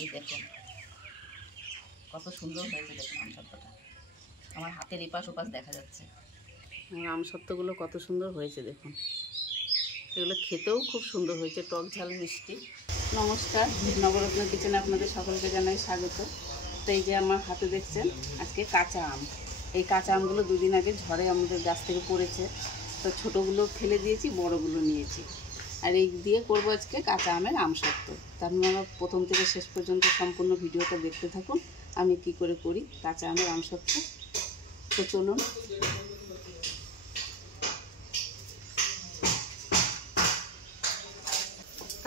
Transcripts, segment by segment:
এই দেখুন কত সুন্দর হয়েছে, দেখুন আমসত্ত্বটা আমার হাতের এপাশ ওপাশ দেখা যাচ্ছে। আমসত্ত্বগুলো কত সুন্দর হয়েছে দেখুন, এগুলো খেতেও খুব সুন্দর হয়েছে, টক ঝাল মিষ্টি। নমস্কার, নবরত্ন কিচেনে আপনাদের সকলকে জানাই স্বাগত। তো এই যে আমার হাতে দেখছেন আজকে কাঁচা আম, এই কাঁচা আমগুলো দুদিন আগে ঝড়ে আমাদের গাছ থেকে পড়েছে, তো ছোটোগুলো ফেলে দিয়েছি, বড়গুলো নিয়েছি। আর এই দিয়ে করবো আজকে কাঁচা আমের আমসত্ত্ব। তার আপনারা প্রথম থেকে শেষ পর্যন্ত সম্পূর্ণ ভিডিওটা দেখতে থাকুন আমি কি করে করি কাঁচা আমের আমসত্ত্ব। তো চলুন।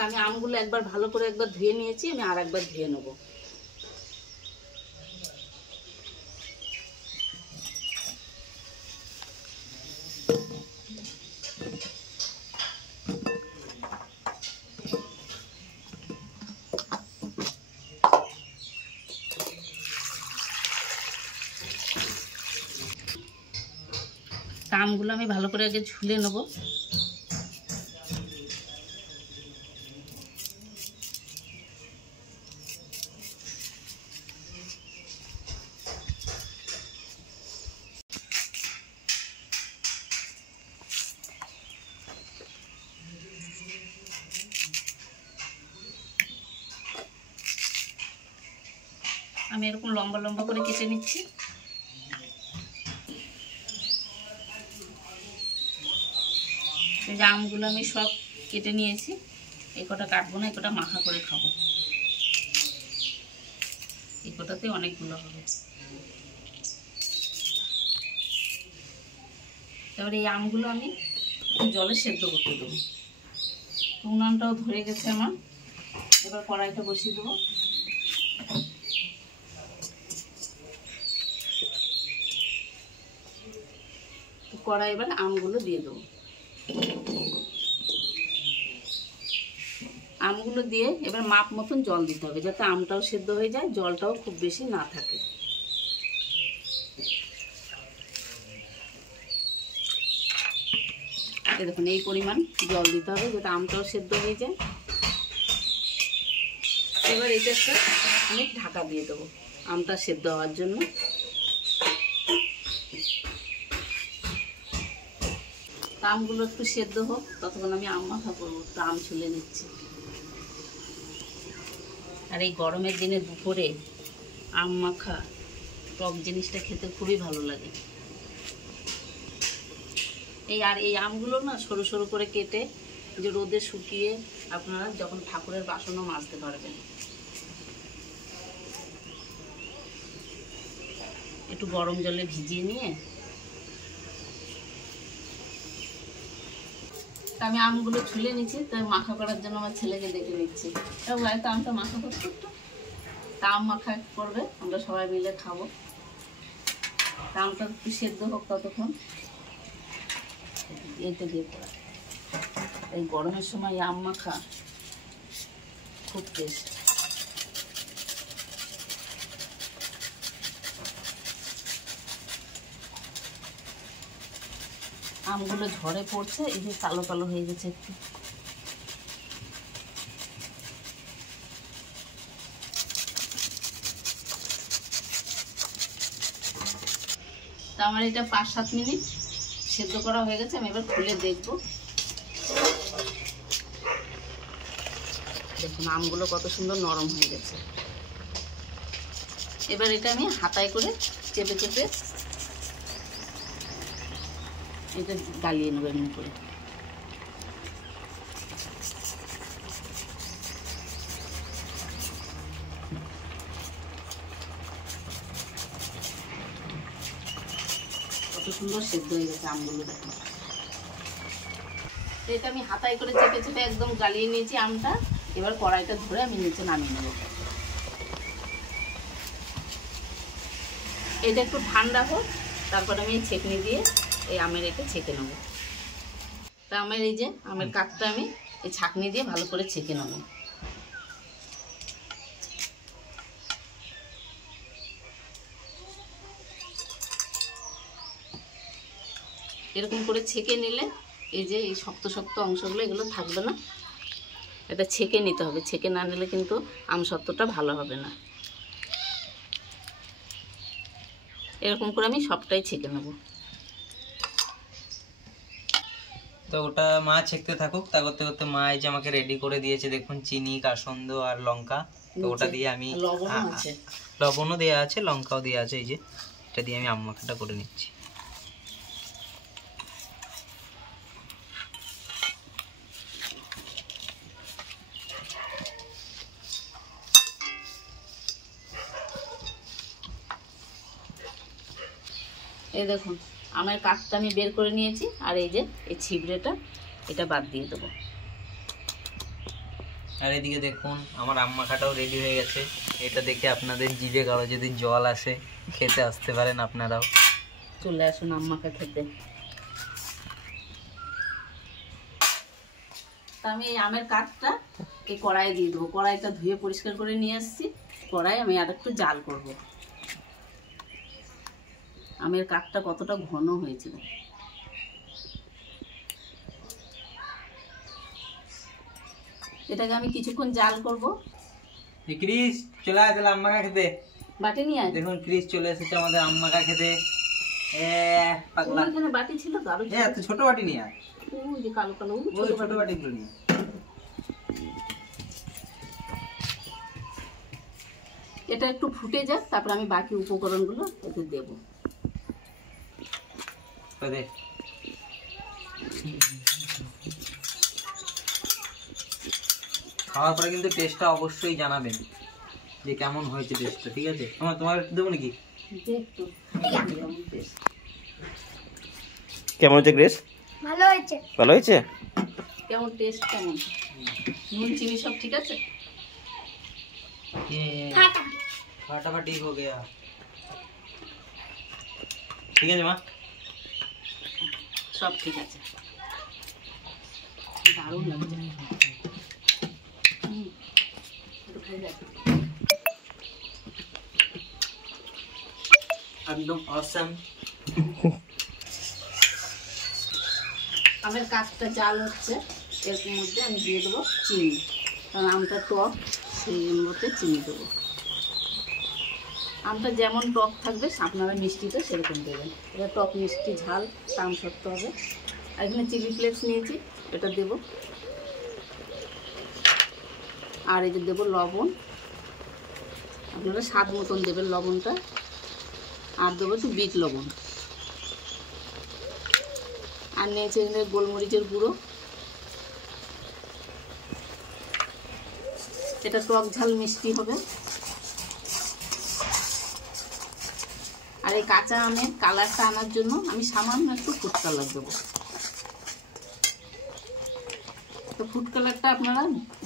আমি আমগুলো একবার ভালো করে একবার ধুয়ে নিয়েছি, আমি আর একবার ধুয়ে নেব। আমগুলো আমি ভালো করে আগে ঝুলে নেব। আমি এরকম লম্বা লম্বা করে কেটে নিচ্ছি। এই যে আমগুলো আমি সব কেটে নিয়েছি, এই কটা কাটবো না, এই কটা মাখা করে খাবো, এই কটাতে অনেকগুলো হবে। তারপরে এই আমগুলো আমি জলে সেদ্ধ করতে দেবো। উনানটাও ধরে গেছে আমার, এবার কড়াইটা বসিয়ে দেবো। কড়াই এবার আমগুলো দিয়ে দেবো। আমগুলো দিয়ে এবার মাপ মতন জল দিতে হবে, যাতে আমটাও সেদ্ধ হয়ে যায়, জলটাও খুব বেশি না থাকে। দেখুন এই পরিমাণ জল দিতে হবে, যাতে আমটাও সেদ্ধ হয়ে যায়। এবার এটা একটা আমি ঢাকা দিয়ে দেবো আমটা সেদ্ধ হওয়ার জন্য। আমগুলো একটু সেদ্ধ হোক, ততক্ষণ আমি আম মাখা করবো, একটু আম ছুলে নিচ্ছি। আর এই গরমের দিনে দুপুরে আম মাখা টক জিনিসটা খেতে খুবই ভালো লাগে। এই আমগুলো না সরু সরু করে কেটে যে রোদে শুকিয়ে আপনারা যখন ঠাকুরের বাসনও মাজতে পারবেন। একটু গরম জলে ভিজিয়ে নিয়ে আমি আমগুলো ছুলে নিচ্ছি, তাই মাখা করার জন্য আমার ছেলেকে ডেকে নিচ্ছি। তো আমটা মাখা করতে একটু আম মাখা করবে, আমরা সবাই মিলে খাবো। আমটা একটু সেদ্ধ হোক ততক্ষণ। এইটা দিয়ে পড়া, এই গরমের সময় আম মাখা খুব টেস্ট। আমগুলো ঝড়ে পড়ছে, এই যে কালো কালো হয়ে গেছে একটু। তা আমার এটা 5-7 মিনিট সেদ্ধ করা হয়ে গেছে, আমি এবার খুলে দেখবো। দেখুন আমগুলো কত সুন্দর নরম হয়ে গেছে। এবার এটা আমি হাতায় করে চেপে চেপে এটা গালিয়ে নেবো এমনি করে। কত সুন্দর সেদ্ধ হয়ে গেছে আমগুলো, দেখুন। এটা আমি হাতায় করে চেপে চেপে একদম গালিয়ে নিয়েছি আমটা। এবার কড়াইটা ধরে আমি নিচে নামিয়ে নেব। এটা একটু ঠান্ডা হোক, তারপর আমি ছেঁকনি দিয়ে এই আমের এটা ছেঁকে নেব। তা আমের এই যে আমের কাঠটা আমি এই ছাঁকনি দিয়ে ভালো করে ছেঁকে নেব। এরকম করে ছেঁকে নিলে এই যে এই শক্ত শক্ত অংশগুলো এগুলো থাকবে না। এটা ছেঁকে নিতে হবে, ছেঁকে না নিলে কিন্তু আমসত্ত্বটা ভালো হবে না। এরকম করে আমি সবটাই ছেঁকে নেব। তো ওটা মা ছেঁকতে থাকুক, তা করতে করতে মা এই যে আমাকে রেডি করে দিয়েছে দেখুন, চিনি, কাসন্দ আর লঙ্কা। তো ওটা দিয়ে আমি লবণও দেওয়া আছে, লঙ্কাও দেওয়া আছে, এই যে এটা দিয়ে আমি আম মাখাটা করে নিচ্ছি। এই দেখুন আমার কাঠটা আমি বের করে নিয়েছি, আর এই যে এই ছিবড়েটা এটা বাদ দিয়ে দেবো। আর এদিকে দেখুন আমার আম মাখাটাও রেডি হয়ে গেছে। এটা দেখে আপনাদের জিভে কারো যদি জল আসে, খেতে আসতে পারেন আপনারাও। চলে আসুন আম মাখা খেতে। তা আমি এই আমের কাঠটা এই কড়াইয়ে দিয়ে দেবো। কড়াইটা ধুয়ে পরিষ্কার করে নিয়ে আসছি। কড়াই আমি আর একটু জাল করব। আমের কাঠটা কতটা ঘন হয়েছিল। এটাকে আমি কিছুক্ষণ জাল করব। ক্রিস চলে আসে আম মাখা খেতে, বাটি নিয়ে আয়। দেখুন ক্রিস চলে এসেছে আমাদের আম মাখা খেতে। পাগলা, এখানে বাটি ছিল তো, আরো তুই ছোট বাটি নিয়ে আয়। ওই যে কালো কালো ছোট বাটিগুলো নিয়ে। এটা একটু ফুটে যাক, তারপর আমি বাকি উপকরণগুলো এতে দেব। খাওয়ার পরে কিন্তু টেস্টটা অবশ্যই জানাবেন যে কেমন হয়েছে টেস্টটা, ঠিক আছে? তোমার একটু দেবো নাকি? কেমন হয়েছে গ্রেস? ভালো হয়েছে। ভালো হয়েছে? কেমন টেস্ট, কেমন নুন চিনি সব ঠিক আছে? ফাটাফাটি हो गया। ঠিক আছে মা, সব ঠিক আছে। দারুণ লাগছে। একদম অসাম। আমের কাঠটা জাল হচ্ছে, এর মধ্যে আমি দিয়ে দেবো চিনি, কারণ আমটা টক, সেই মধ্যে চিনি দেবো। আমটা যেমন টক থাকবে আপনারা মিষ্টিটা সেরকম দেবেন। এটা টক মিষ্টি ঝাল আমসত্ত্ব হবে। আর এখানে চিলি ফ্লেক্স নিয়েছি, এটা দেব। আর এই যে দেবো লবণ, আপনারা স্বাদ মতন দেবেন লবণটা। আর দেবো একটু বিট লবণ। আর নিয়েছি এখানে গোলমরিচের গুঁড়ো। এটা টক ঝাল মিষ্টি হবে। আর এই কাঁচা আমের কালারটা আনার জন্য আমি সামান্য একটু ফুড কালার দেবো। তো ফুড কালারটা আপনারা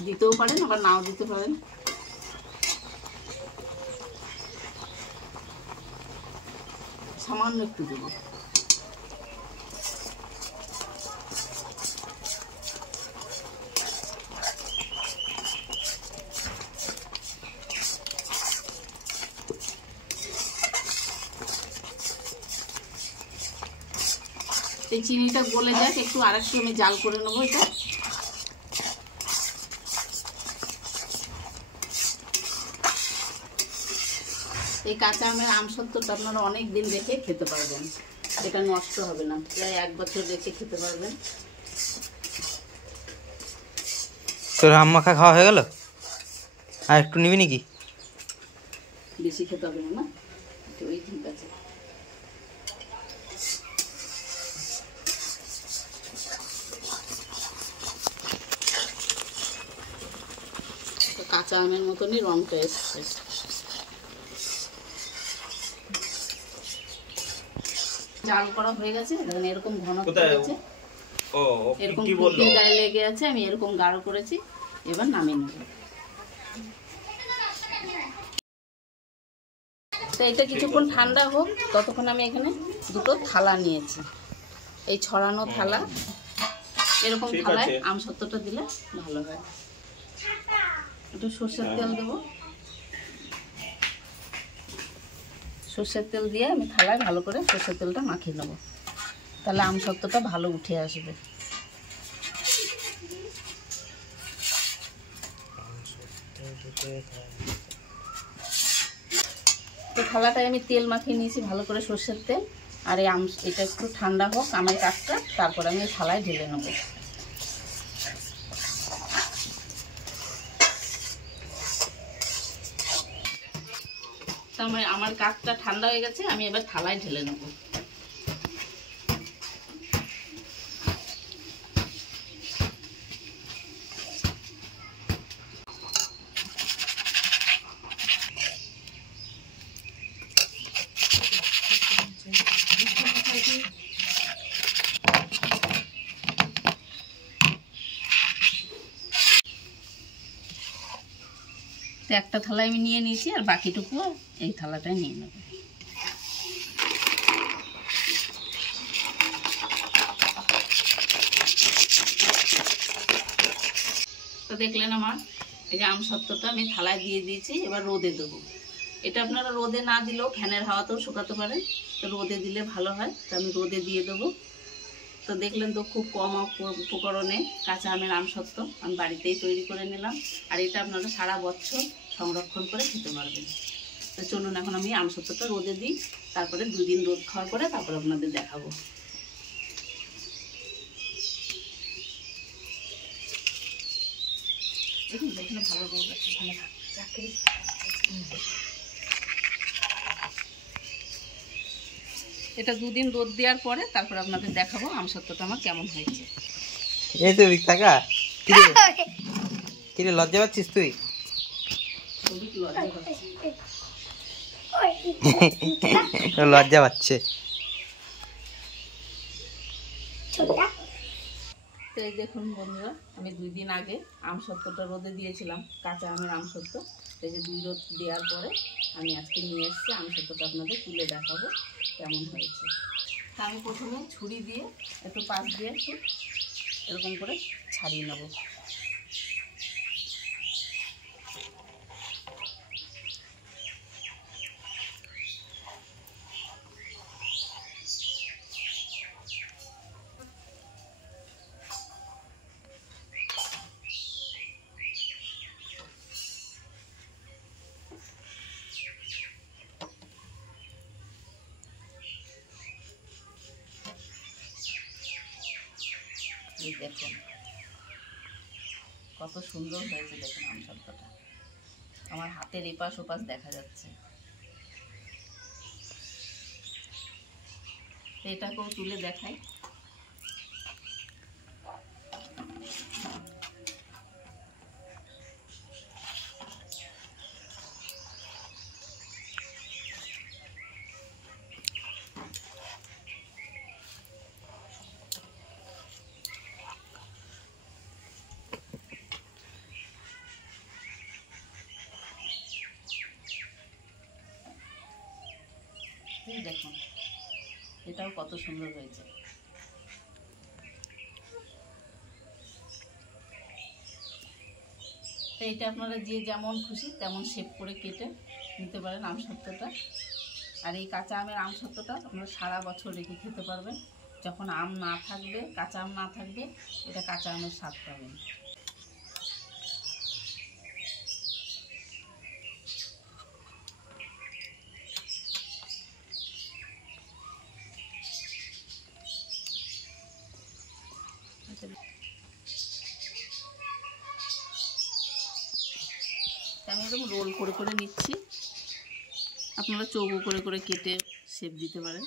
দিতেও পারেন, আবার নাও দিতে পারেন। সামান্য একটু দেবো। এই চিনিটা গলে যাক একটু, আরেকটু আমি জাল করে নেবো এটা। এই কাঁচা আমের আমসত্ত্বটা আপনারা অনেক দিন রেখে খেতে পারবেন, এটা নষ্ট হবে না, প্রায় 1 বছর রেখে খেতে পারবেন। তোর আম মাখা খাওয়া হয়ে গেল? আর একটু নিবি নাকি? বেশি খেতে হবে না, ওই ঠিক আছে। কাঁচা আমের মতনই রংটা এসছে। জাল করা হয়ে গেছে, দেখুন এরকম ঘন হয়েছে, এরকম কুপির গায়ে লেগে আছে, আমি এরকম গাঢ় করেছি। এবার নামিয়ে নেব। তো এটা কিছুক্ষণ ঠান্ডা হোক, ততক্ষণ আমি এখানে দুটো থালা নিয়েছি, এই ছড়ানো থালা। এরকম থালায় আমসত্ত্বটা দিলে ভালো হয়। একটু সর্ষের তেল দেবো। সর্ষের তেল দিয়ে আমি থালায় ভালো করে সর্ষের তেলটা মাখিয়ে নেবো, তাহলে আমসত্ত্বটা ভালো উঠে আসবে। তো থালাটায় আমি তেল মাখিয়ে নিয়েছি ভালো করে, সর্ষের তেল। আর এই এটা একটু ঠান্ডা হোক আমের কাঠটা, তারপরে আমি এই থালায় ঢেলে নেব। তো আমার কাঠটা ঠান্ডা হয়ে গেছে, আমি এবার থালায় ঢেলে নেব। তো একটা থালায় আমি নিয়ে নিয়েছি, আর বাকিটুকু এই থালাটায় নিয়ে নেব। তো দেখলেন আমার এই যে আমসত্ত্বটা আমি থালায় দিয়ে দিয়েছি, এবার রোদে দেবো। এটা আপনারা রোদে না দিলেও ফ্যানের হাওয়াতেও শুকাতে পারেন, তো রোদে দিলে ভালো হয়। তো আমি রোদে দিয়ে দেবো। তো দেখলেন তো খুব কম উপকরণে কাঁচা আমের আমসত্ত্ব আমি বাড়িতেই তৈরি করে নিলাম। আর এটা আপনারা সারা বছর সংরক্ষণ করে খেতে পারবেন। তো চলুন এখন আমি আমসত্ত্বটা রোদে দিই, তারপরে 2 দিন রোদ খাওয়ার পরে তারপর আপনাদের দেখাবো। এখানে ভালো রোদ আছে, এখানে চাকরি। এটা 2 দিন রোদ দেওয়ার পরে তারপর আপনাদের দেখাবো আমসত্ত্বটা আমার কেমন হয়েছে। এই তো টাকা কিরে লজ্জা পাচ্ছিস তুই? লজ্জা পাচ্ছে। তো এই দেখুন বন্ধুরা, আমি 2 দিন আগে আমসত্ত্বটা রোদে দিয়েছিলাম, কাঁচা আমের আমসত্ত্ব। এই যে 2 রোদ দেওয়ার পরে আমি আজকে নিয়ে এসেছি আমসত্ত্বটা আপনাদের তুলে দেখাবো কেমন হয়েছে। তা আমি প্রথমে ছুরি দিয়ে একটু পাশ দিয়ে একটু এরকম করে ছাড়িয়ে নেব। এই দেখুন কত সুন্দর হয়েছে, দেখুন আমসত্ত্বটা আমার হাতের এপাশ ওপাশ দেখা যাচ্ছে। এটাকেও তুলে দেখাই। দেখুন এটাও কত সুন্দর হয়েছে। তো এটা আপনারা যে যেমন খুশি তেমন শেপ করে কেটে নিতে পারেন আমসত্ত্বটা। আর এই কাঁচা আমের আমসত্ত্বটা আপনারা সারা বছর রেখে খেতে পারবেন। যখন আম না থাকবে, কাঁচা আম না থাকবে, এটা কাঁচা আমের স্বাদ পাবেন। আমি এরকম রোল করে করে নিচ্ছি, আপনারা চৌকো করে করে কেটে শেপ দিতে পারেন।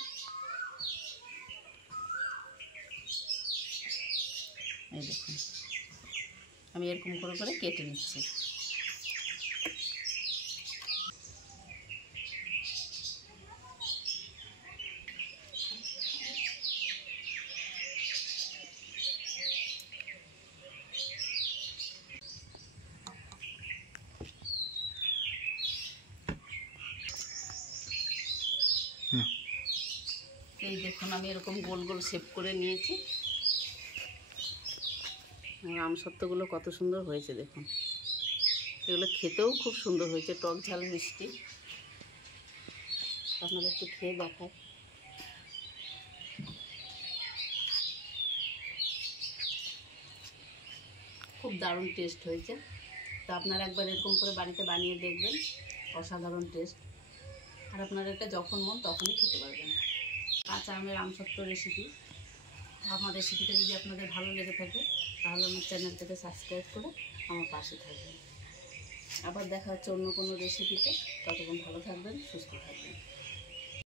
এই দেখুন আমি এরকম করে করে কেটে নিচ্ছি। এই দেখুন আমি এরকম গোল গোল শেপ করে নিয়েছি। আমসত্ত্বগুলো কত সুন্দর হয়েছে দেখুন, এগুলো খেতেও খুব সুন্দর হয়েছে, টক ঝাল মিষ্টি। আপনাদের একটু খেয়ে দেখায়। খুব দারুণ টেস্ট হয়েছে। তো আপনারা একবার এরকম করে বাড়িতে বানিয়ে দেখবেন, অসাধারণ টেস্ট। আর আপনারা এটা যখন মন তখনই খেতে পারবেন। কাঁচা আমের আমসত্ত্ব রেসিপি। আমার রেসিপিটা যদি আপনাদের ভালো লেগে থাকে তাহলে আমার চ্যানেলটাকে সাবস্ক্রাইব করে আমার পাশে থাকবেন। আবার দেখা হচ্ছে অন্য কোনো রেসিপিতে। ততক্ষণ ভালো থাকবেন, সুস্থ থাকবেন।